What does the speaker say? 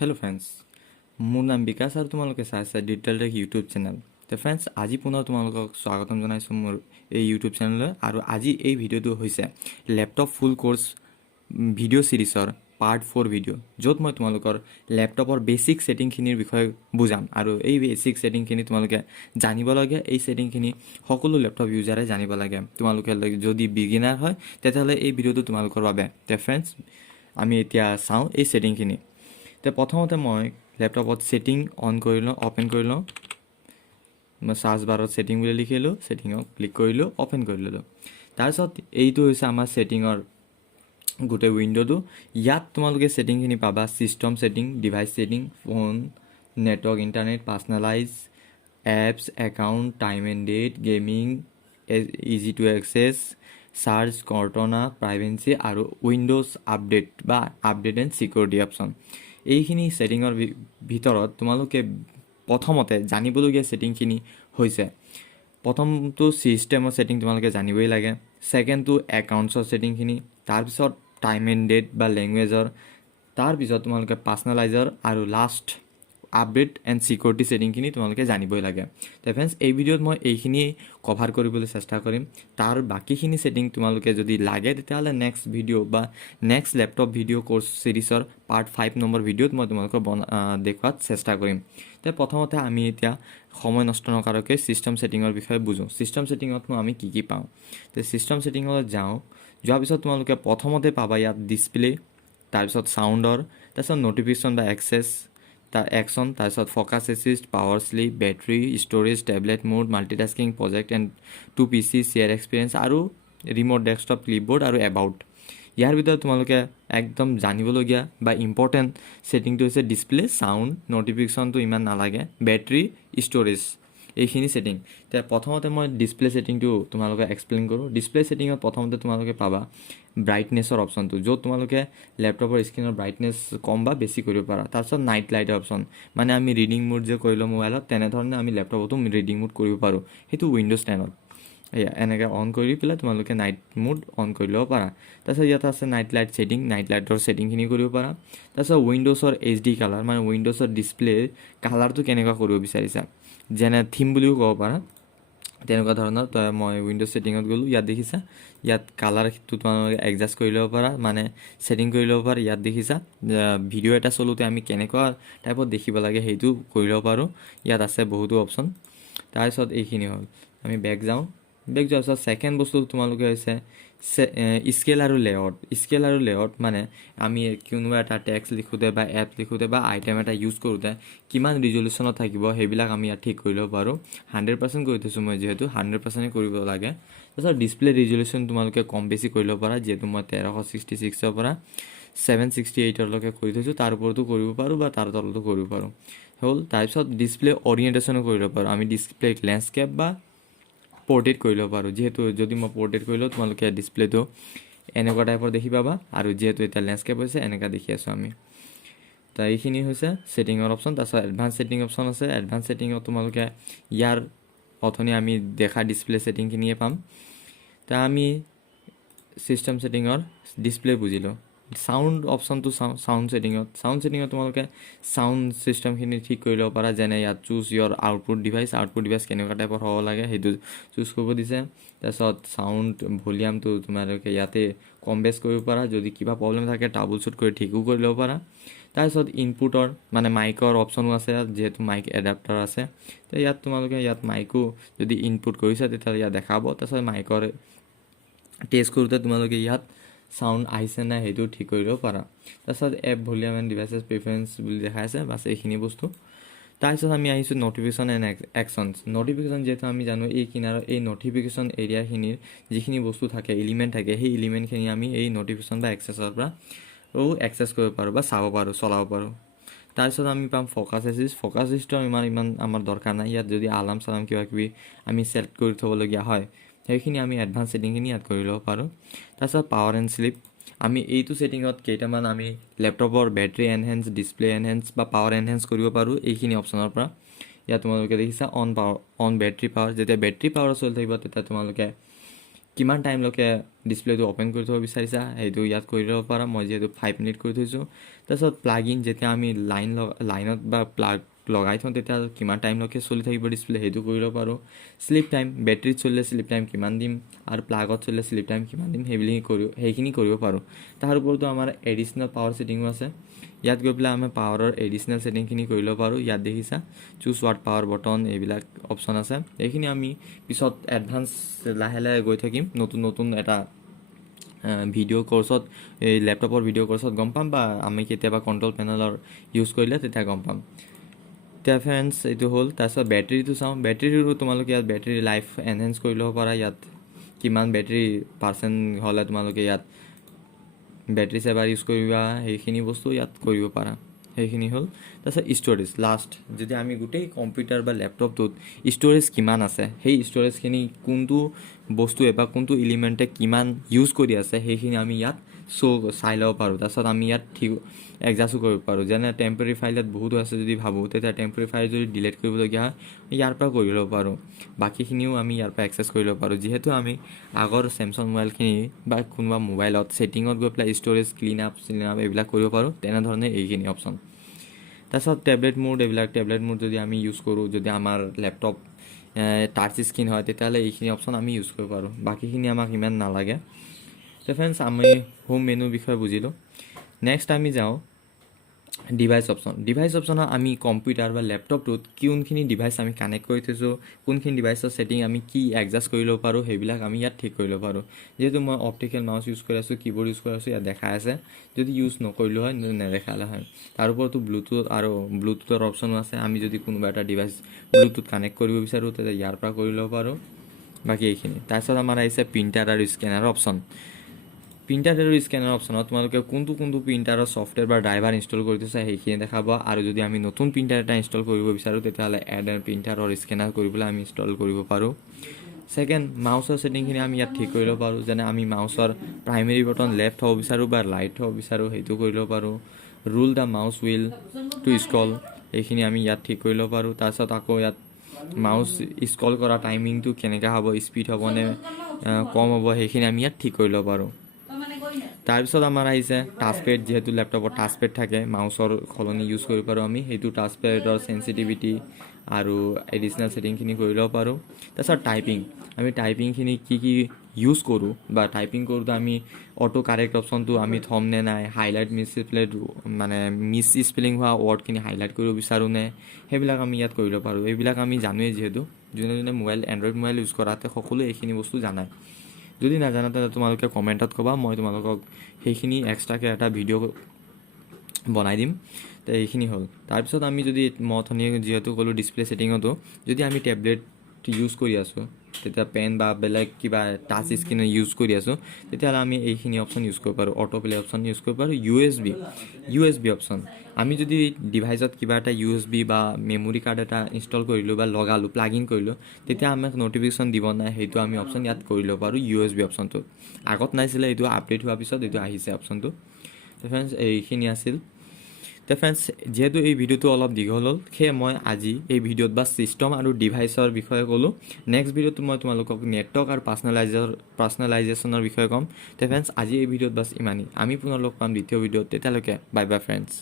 Hello' friends, মোৰ নাম বিকাশ আৰু তোমালোকে চাইছা ডিজিটেল টেক ইউটিউব চেনেল। তো ফ্ৰেণ্ডছ, আজি পুনৰ তোমালোকক স্বাগতম জনাইছোঁ মোৰ এই ইউটিউব চেনেললৈ। আৰু আজি এই ভিডিঅ'টো হৈছে লেপটপ ফুল কোৰ্চ ভিডিঅ' ছিৰিজৰ পাৰ্ট 4 ভিডিঅ', য'ত মই তোমালোকৰ লেপটপৰ বেছিক ছেটিংখিনিৰ বিষয়ে বুজাম। আৰু এই বেছিক ছেটিংখিনি তোমালোকে জানিব লাগে। এই ছেটিংখিনি সকলো লেপটপ ইউজাৰে জানিব লাগে। তোমালোকে যদি বিগিনাৰ হয় তেতিয়াহ'লে এই ভিডিঅ'টো তোমালোকৰ বাবে। তো ফ্ৰেণ্ডছ, আমি এতিয়া চাওঁ এই ছেটিংখিনি। তো প্ৰথমতে মই লেপটপত ছেটিং অন কৰি লওঁ, অ'পেন কৰি লওঁ। মই চাৰ্চ বাৰত ছেটিং বুলি লিখিলোঁ, ছেটিঙত ক্লিক কৰিলোঁ, অ'পেন কৰি ল'লোঁ। তাৰপিছত এইটো হৈছে আমাৰ ছেটিঙৰ গোটেই উইণ্ড'টো। ইয়াত তোমালোকে ছেটিংখিনি পাবা: system setting, device setting, phone, network, internet, personalise, apps, account, time and date, gaming, easy to access, charge, Cortana, privacy আৰু উইণ্ড'জ আপডেট বা আপডেট এণ্ড ছিকিউৰিটি অপশ্যন। এইখিনি ছেটিঙৰ ভিতৰত তোমালোকে প্ৰথমতে জানিবলগীয়া ছেটিংখিনি হৈছে: প্ৰথমটো ছিষ্টেমৰ ছেটিং তোমালোকে জানিবই লাগে। ছেকেণ্ডটো একাউণ্টছৰ ছেটিংখিনি, তাৰপিছত টাইম এণ্ড ডেট বা লেংগুৱেজৰ, তাৰপিছত তোমালোকে পাৰ্চনেলাইজাৰ আৰু লাষ্ট আপডেট এণ্ড ছিকিউৰিটি ছেটিংখিনি তোমালোকে জানিবই লাগে। তো ফ্ৰেণ্ডছ, এই ভিডিঅ'ত মই এইখিনি কভাৰ কৰিবলৈ চেষ্টা কৰিম। তাৰ বাকীখিনি ছেটিং তোমালোকে যদি লাগে তেতিয়াহ'লে নেক্সট ভিডিঅ' বা নেক্সট লেপটপ ভিডিঅ' কোৰ্চ ছিৰিজৰ পাৰ্ট 5 নম্বৰ ভিডিঅ'ত মই তোমালোকক দেখুৱাত চেষ্টা কৰিম। তো প্ৰথমতে আমি এতিয়া সময় নষ্ট নকৰাকৈ ছিষ্টেম ছেটিঙৰ বিষয়ে বুজোঁ। ছিষ্টেম ছেটিঙতনো আমি কি কি পাওঁ? তো ছিষ্টেম ছেটিঙলৈ যোৱাৰ পিছত তোমালোকে প্ৰথমতে পাবা ইয়াত ডিছপ্লে, তাৰপিছত চাউণ্ডৰ, তাৰপিছত ন'টিফিকেশ্যন বা একশ্যন, তাৰপিছত focus assist, power sleep, battery, storage, tablet mode, multitasking, project and to PC, share experience আৰু ৰিম'ট ডেস্কটপ, ক্লিপবৰ্ড আৰু এবাউট। ইয়াৰ ভিতৰত তোমালোকে একদম জানিবলগীয়া বা ইম্পৰ্টেণ্ট ছেটিংটো হৈছে ডিছপ্লে, চাউণ্ড, ন'টিফিকেশ্যনটো ইমান নালাগে, বেটেৰী, ষ্ট'ৰেজ, এইখিনি ছেটিং। এতিয়া প্ৰথমতে মই ডিছপ্লে ছেটিংটো তোমালোকে এক্সপ্লেইন কৰোঁ। ডিছপ্লে ছেটিঙত প্ৰথমতে তোমালোকে পাবা ব্ৰাইটনেছৰ অপশ্যনটো, য'ত তোমালোকে লেপটপৰ স্ক্ৰীনৰ ব্ৰাইটনেছ কম বা বেছি কৰিব পাৰা। তাৰপিছত নাইট লাইটৰ অপশ্যন, মানে আমি ৰিডিং মোড যে কৰি লওঁ মোবাইলত, তেনেধৰণে আমি লেপটপতো ৰিডিং মোড কৰিব পাৰোঁ। সেইটো উইণ্ড'জ 10ত এনেকৈ অন কৰি পেলাই তোমালোকে নাইট মোড অন কৰি ল'ব পাৰা। তাৰপিছত ইয়াত আছে নাইট লাইট ছেটিং, নাইট লাইটৰ ছেটিংখিনি কৰিব পাৰা। তাৰপিছত উইণ্ড'জৰ HD কালাৰ, মানে উইণ্ড'জৰ ডিছপ্লেৰ কালাৰটো কেনেকুৱা কৰিব বিচাৰিছা, যেনে থিম বুলিও ক'ব পাৰা, তেনেকুৱা ধৰণৰ। মই উইণ্ড'জ ছেটিঙত গ'লোঁ, ইয়াত দেখিছা, ইয়াত কালাৰটো তোমালোকে এডজাষ্ট কৰি ল'ব পাৰা, মানে ছেটিং কৰি ল'ব পাৰা। ইয়াত দেখিছা ভিডিঅ' এটা চলোতে আমি কেনেকুৱা টাইপত দেখিব লাগে সেইটো কৰি ল'ব পাৰোঁ। ইয়াত আছে বহুতো অপশ্যন। তাৰপিছত এইখিনি হ'ল, আমি বেক যোৱাৰ পিছত ছেকেণ্ড বস্তুটো তোমালোকে হৈছে স্কেল আৰু লেআউট। স্কেল আৰু লেআউট মানে আমি কোনোবা এটা টেক্সট লিখোঁতে বা এপ লিখোঁতে বা আইটেম এটা ইউজ কৰোঁতে কিমান ৰিজলিউশ্যনত থাকিব সেইবিলাক আমি ইয়াত ঠিক কৰি ল'ব পাৰোঁ। 100% কৰি থৈছোঁ মই, যিহেতু 100% কৰিব লাগে। তাৰপিছত ডিছপ্লে ৰিজলিউশ্যন তোমালোকে কম বেছি কৰি ল'ব পাৰা, যিহেতু মই 1366ৰ পৰা 768লৈকে কৰি থৈছোঁ। তাৰ ওপৰতো কৰিব পাৰোঁ বা তাৰ তলতো কৰিব পাৰোঁ, হ'ল। তাৰপিছত ডিছপ্লে অৰিয়েণ্টেশ্যনো কৰি ল'ব পাৰোঁ। আমি ডিছপ্লে লেণ্ডস্কেপ বা পৰ্ট্ৰেইট কৰি ল'ব পাৰোঁ। যিহেতু যদি মই পৰ্ট্ৰেইট কৰি লওঁ তোমালোকে ডিছপ্লেটো এনেকুৱা টাইপৰ দেখি পাবা, আৰু যিহেতু এতিয়া লেণ্ডস্কেপ হৈছে এনেকুৱা দেখি আছোঁ আমি। তো এইখিনি হৈছে ছেটিঙৰ অপশ্যন। তাৰপিছত এডভান্স ছেটিং অপশ্যন আছে। এডভান্স ছেটিঙত তোমালোকে ইয়াৰ অথনি আমি দেখা ডিছপ্লে ছেটিংখিনিয়ে পাম। আমি ছিষ্টেম ছেটিঙৰ ডিছপ্লে বুজিলোঁ। চাউণ্ড অপশ্যনটো চাওঁ। চাউণ্ড ছেটিঙত তোমালোকে চাউণ্ড ছিষ্টেমখিনি ঠিক কৰি ল'ব পাৰা, যেনে ইয়াত চুজ ইয়ৰ আউটপুট ডিভাইচ কেনেকুৱা টাইপৰ হ'ব লাগে সেইটো চুজ কৰিব দিছে। তাৰপিছত চাউণ্ড ভলিউমটো তোমালোকে ইয়াতে কম বেছ কৰিব পাৰা, যদি কিবা প্ৰব্লেম থাকে ট্ৰাবল শ্বুট কৰি ঠিকো কৰি ল'ব পাৰা। তাৰপিছত ইনপুটৰ মানে মাইকৰ অপশ্যনো আছে, যিহেতু মাইক এডাপ্টাৰ আছে। তো ইয়াত তোমালোকে মাইকো যদি ইনপুট কৰিছা তেতিয়াহ'লে ইয়াত দেখাব। তাৰপিছত মাইকৰ টেষ্ট কৰোঁতে তোমালোকে ইয়াত চাউণ্ড আহিছে নাই সেইটো ঠিক কৰি ল'ব পাৰা। তাৰপিছত app volume and devices preference বুলি দেখাই আছে, বাছ এইখিনি বস্তু। তাৰপিছত আমি আহিছোঁ ন'টিফিকেশ্যন এণ্ড একশ্যনছ। ন'টিফিকেশ্যন যিহেতু আমি জানো এই কিনাৰৰ এই ন'টিফিকেশ্যন এৰিয়াখিনিৰ যিখিনি বস্তু থাকে, এলিমেণ্ট থাকে, সেই এলিমেণ্টখিনি আমি এই ন'টিফিকেশ্যন বা এক্সেছৰ পৰা এক্সেছ কৰিব পাৰোঁ বা চাব পাৰোঁ, চলাব পাৰোঁ। তাৰপিছত আমি পাম ফ'কাছ এছিষ্ট ইমান আমাৰ দৰকাৰ নাই। ইয়াত যদি আলাৰ্ম চালাৰ্ম কিবা কিবি আমি ছেট কৰি থ'বলগীয়া হয়, সেইখিনি আমি এডভান্স ছেটিংখিনি ইয়াত কৰি ল'ব পাৰোঁ। তাৰপিছত পাৱাৰ এণ্ড শ্লিপ, আমি এইটো ছেটিঙত কেইটামান আমি লেপটপৰ বেটেৰী এনহেঞ্চ, ডিছপ্লে এনহেঞ্চ বা পাৱাৰ এনহেঞ্চ কৰিব পাৰোঁ এইখিনি অপশ্যনৰ পৰা। ইয়াত তোমালোকে দেখিছা অন বেটেৰী পাৱাৰ, যেতিয়া বেটেৰী পাৱাৰ চলি থাকিব তেতিয়া তোমালোকে কিমান টাইমলৈকে ডিছপ্লেটো অ'পেন কৰি থ'ব বিচাৰিছা সেইটো ইয়াত কৰি ল'ব পাৰা মই যিহেতু 5 মিনিট কৰি থৈছোঁ তাৰপিছত প্লাগ ইন যেতিয়া আমি লাইনত বা প্লাগ লগাই থওঁ তেতিয়া কিমান টাইমলৈকে চলি থাকিব ডিছপ্লে সেইটো কৰি ল'ব পাৰোঁ স্লিপ টাইম বেটেৰীত চলিলে স্লিপ টাইম কিমান দিম আৰু প্লাগত চলিলে স্লিপ টাইম কিমান দিম সেইখিনি কৰিব পাৰোঁ তাৰ ওপৰতো আমাৰ এডিশ্যনেল পাৱাৰ ছেটিঙো আছে ইয়াত গৈ পেলাই আমি পাৱাৰৰ এডিশ্যনেল ছেটিংখিনি কৰি ল'ব পাৰোঁ ইয়াত দেখিছা চুজ ৱাট পাৱাৰ বটন এইবিলাক অপশ্যন আছে এইখিনি আমি পিছত এডভান্স লাহে লাহে গৈ থাকিম নতুন এটা ভিডিঅ' কৰ্চত এই লেপটপৰ ভিডিঅ' কৰ্চত গম পাম বা আমি কেতিয়াবা কণ্ট্ৰল পেনেলৰ ইউজ কৰিলে তেতিয়া গম পাম এতিয়া ফ্ৰেণ্ডছ এইটো হ'ল তাৰপিছত বেটেৰীটো চাওঁ বেটেৰীটো তোমালোকে ইয়াত বেটেৰী লাইফ এনহেঞ্চ কৰি ল'ব পাৰা ইয়াত কিমান বেটেৰী পাৰ্চেণ্ট হ'লে তোমালোকে ইয়াত বেটেৰী চেভাৰ ইউজ কৰিবা সেইখিনি বস্তু ইয়াত কৰিব পাৰা সেইখিনি হ'ল তাৰপিছত ষ্ট'ৰেজ লাষ্ট যদি আমি গোটেই কম্পিউটাৰ বা লেপটপটোত ষ্ট'ৰেজ কিমান আছে সেই ষ্ট'ৰেজখিনি কোনটো বস্তুৱে বা কোনটো এলিমেণ্টে কিমান ইউজ কৰি আছে সেইখিনি আমি ইয়াত চাই ল'ব পাৰোঁ তাৰপিছত আমি ইয়াত ঠিক এডজাষ্টো কৰিব পাৰোঁ যেনে টেম্পৰেৰী ফাইল ইয়াত বহুতো আছে যদি ভাবোঁ তেতিয়া টেম্পৰেৰী ফাইল যদি ডিলিট কৰিবলগীয়া হয় ইয়াৰ পৰা কৰি ল'ব পাৰোঁ বাকীখিনিও আমি ইয়াৰ পৰা এক্সেছ কৰি ল'ব পাৰোঁ যিহেতু আমি আগৰ চেমচাং মোবাইলখিনি বা কোনোবা মোবাইলত ছেটিঙত গৈ পেলাই ষ্ট'ৰেজ ক্লিন আপ এইবিলাক কৰিব পাৰোঁ তেনেধৰণে এইখিনি অপশ্যন তাৰপিছত টেবলেট মোড যদি আমি ইউজ কৰোঁ যদি আমাৰ লেপটপ টাচ স্ক্ৰীন হয় তেতিয়াহ'লে এইখিনি অপশ্যন আমি ইউজ কৰিব পাৰোঁ বাকীখিনি আমাক ইমান নালাগে তো ফ্ৰেণ্ডছ আমি হোম মেনুৰ বিষয়ে বুজিলোঁ নেক্সট আমি যাওঁ ডিভাইচ অপশ্যনত আমি কম্পিউটাৰ বা লেপটপটোত কোনখিনি ডিভাইচ আমি কানেক্ট কৰি থৈছোঁ কোনখিনি ডিভাইচৰ ছেটিং আমি কি এডজাষ্ট কৰি ল'ব পাৰোঁ সেইবিলাক আমি ইয়াত ঠিক কৰি ল'ব পাৰোঁ যিহেতু মই অপটিকেল মাউচ ইউজ কৰি আছোঁ কীবৰ্ড ইউজ কৰি আছোঁ ইয়াত দেখাই আছে যদি ইউজ নকৰিলোঁ হয় নেদেখালে হয় তাৰ ওপৰতো ব্লুটুথৰ অপশ্যনো আছে আমি যদি কোনোবা এটা ডিভাইচ ব্লুটুথ কানেক্ট কৰিব বিচাৰোঁ তেতিয়া ইয়াৰ পৰা কৰি ল'ব পাৰোঁ বাকী এইখিনি তাৰপিছত আমাৰ আহিছে প্ৰিণ্টাৰ আৰু স্কেনাৰৰ অপশ্যন প্ৰিণ্টাৰ আৰু স্কেনাৰ অপশ্যনত তোমালোকে কোনটো প্ৰিণ্টাৰৰ ছফ্টৱেৰ বা ড্ৰাইভাৰ ইনষ্টল কৰি থৈছে সেইখিনি দেখাব আৰু যদি আমি নতুন প্ৰিণ্টাৰ এটা ইনষ্টল কৰিব বিচাৰোঁ তেতিয়াহ'লে এড এণ্ড প্ৰিণ্টাৰ আৰু স্কেনাৰ কৰিবলৈ আমি ইনষ্টল কৰিব পাৰোঁ ছেকেণ্ড মাউচৰ ছেটিংখিনি আমি ইয়াত ঠিক কৰি ল'ব পাৰোঁ যেনে আমি মাউচৰ প্ৰাইমেৰী বটন লেফ্ট হ'ব বিচাৰোঁ বা ৰাইট হ'ব বিচাৰোঁ সেইটো কৰি ল'ব পাৰোঁ roll the mouse wheel to scroll এইখিনি আমি ইয়াত ঠিক কৰি ল'ব পাৰোঁ তাৰপিছত আকৌ ইয়াত মাউচ স্ক্ৰল কৰা টাইমিংটো কেনেকৈ হ'ব স্পীড হ'বনে কম হ'ব সেইখিনি আমি ইয়াত ঠিক কৰি ল'ব পাৰোঁ তাৰপিছত আমাৰ আহিছে টাচপেড যিহেতু লেপটপত টাচপেড থাকে মাউচৰ সলনি ইউজ কৰিব পাৰোঁ আমি সেইটো টাচপেডৰ চেঞ্চিটিভিটি আৰু এডিশ্যনেল ছেটিংখিনি কৰি ল'ব পাৰোঁ তাৰপিছত আমি টাইপিংখিনি কি ইউজ কৰোঁ বা টাইপিং কৰোঁতে আমি অটো কাৰেক্ট অপশ্যনটো আমি থ'ম নে নাই হাইলাইট মিছ স্পেলিং হোৱা ৱৰ্ডখিনি হাইলাইট কৰিব বিচাৰোঁ নে সেইবিলাক আমি ইয়াত কৰি ল'ব পাৰোঁ এইবিলাক আমি জানোৱেই যিহেতু যোনে এণ্ড্ৰইড মোবাইল ইউজ কৰাতে সকলোৱে এইখিনি বস্তু জানায় যদি নাজানা তেন্তে তোমালোকে কমেণ্টত ক'বা মই তোমালোকক সেইখিনি এক্সট্ৰাকৈ এটা ভিডিঅ' বনাই দিম তো এইখিনি হ'ল তাৰপিছত আমি যদি মই যিহেতু ক'লোঁ ডিছপ্লে ছেটিঙতো যদি আমি টেবলেট ইউজ কৰি আছোঁ তেতিয়া পেন বা বেলেগ কিবা টাচ স্ক্ৰীন ইউজ কৰি আছোঁ তেতিয়াহ'লে আমি এইখিনি অপশ্যন ইউজ কৰিব পাৰোঁ অটো প্লে অপশ্যন ইউজ কৰিব পাৰোঁ ইউ এছ বি অপশ্যন আমি যদি ডিভাইচত কিবা এটা USB বা মেমৰি কাৰ্ড এটা ইনষ্টল কৰিলোঁ বা লগালোঁ প্লাগ ইন কৰিলোঁ তেতিয়া আমাক নটিফিকেশ্যন দিব নাই সেইটো আমি অপশ্যন ইয়াত কৰি ল'ব পাৰোঁ USB অপশ্যনটো আগত নাছিলে এইটো আপডেট হোৱাৰ পিছত এইটো আহিছে অপশ্যনটো তো ফ্ৰেণ্ডছ এইখিনি আছিল তো ফ্ৰেণ্ডছ যিহেতু এই ভিডিঅ'টো অলপ দীঘল হ'ল সেয়ে মই আজি এই ভিডিঅ'ত বা ছিষ্টেম আৰু ডিভাইচৰ বিষয়ে ক'লোঁ নেক্সট ভিডিঅ'টো মই তোমালোকক নেটৱৰ্ক আৰু পাৰ্চনেলাইজেশ্যনৰ বিষয়ে ক'ম তো ফ্ৰেণ্ডছ আজি এই ভিডিঅ'ত বাছ ইমানেই আমি পুনৰ লগ পাম দ্বিতীয় ভিডিঅ'ত তেতিয়ালৈকে বাই বাই ফ্ৰেণ্ডছ